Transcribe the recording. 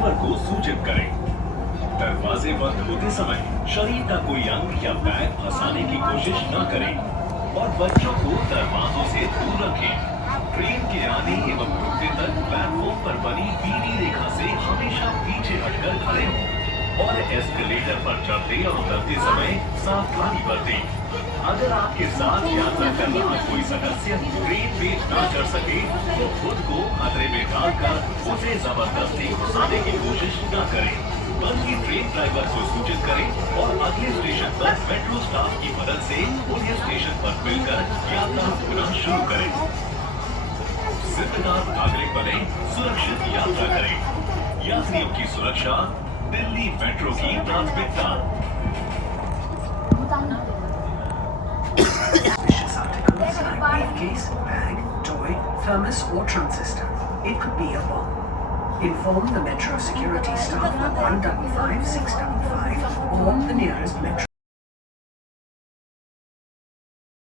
Driver को सूचित करें। दरवाजे बंद होते समय शरीर का कोई अंग या बैग फंसाने की कोशिश न करें और बच्चों को दरवाजों से दूर रखें। ट्रेन के आने एवं रुकने तक प्लेटफॉर्म पर बनी पीली रेखा से हमेशा पीछे हटकर खड़े हों और एस्केलेटर पर चढ़ते और उतरते समय सावधानी बरतें। अगर आपके साथ यात्रा कर रहा कोई सदस्य ट्रेन में न चढ़ सके तो खुद को खतरे में डालकर उसे जबरदस्ती घुसाने की कोशिश न करें, बल्कि ट्रेन ड्राइवर को सूचित करें और अगले स्टेशन पर मेट्रो स्टाफ की मदद से उन्हें स्टेशन पर मिलकर यात्रा पुनः शुरू करें। जिम्मेदार नागरिक बने, सुरक्षित यात्रा करें। यात्रियों की सुरक्षा दिल्ली मेट्रो की प्राथमिकता। Suspicious articles like briefcase, bag, toy, thermos or transistor. It could be a bomb. Inform the metro security staff at 155 655 or the nearest metro.